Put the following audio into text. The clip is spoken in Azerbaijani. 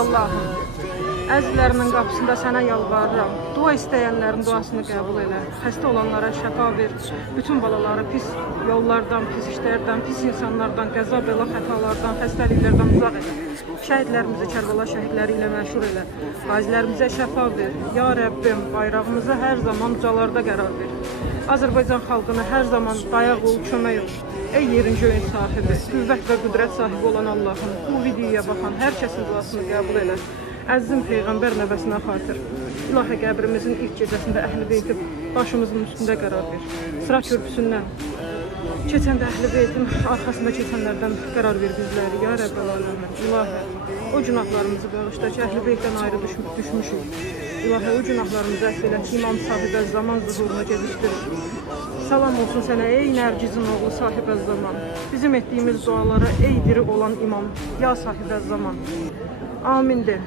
Allah'ım, əzizlərinin qapısında sənə yalvarıram. Dua istəyənlərin duasını qəbul elə. Xəstə olanlara şəfa ver. Bütün balaları pis yollardan, pis işlərdən, pis insanlardan, qəza, bəla, xətalardan, xəstəliklərdən uzaq elə. Şəhidlərimizi Kərbəla şəhidləri ilə məşhur elə. Qazilərimizə şəfa ver. Ya Rəbbim, bayrağımıza hər zaman ucalarda qərar ver. Azərbaycan xalqına hər zaman dayaq ol, kömək ol. Ey yerin göyün sahibi, qüvvət və qüdrət sahibi olan Allahım, bu videoya baxan hər kəsin duasını qəbul elə. Əzizim Peyğəmbər nəvəsinə xatir. İlahi qəbrimizin ilk gecəsində Əhl-i Beyt'i başımızın üstündə qərar ver. Sırat körpüsündən keçəndə Əhl-i Beyt'in arxasında keçənlərdən qərar ver bizləri. Ya Rəbbəl Aləmin, İlahi, o günahlarımızı bağışla ki, Əhl-i Beyt'dən ayrı düşmüşük. İlahi, o günahlarımızı əfv elə ki, İmam Sahibə Zaman zuhuruna gedişdir. Salam olsun sənə ey Nərgizin oğlu Sahibə Zaman. Bizim etdiyimiz dualara ey diri olan imam, ya Sahibə Zaman. Amin de.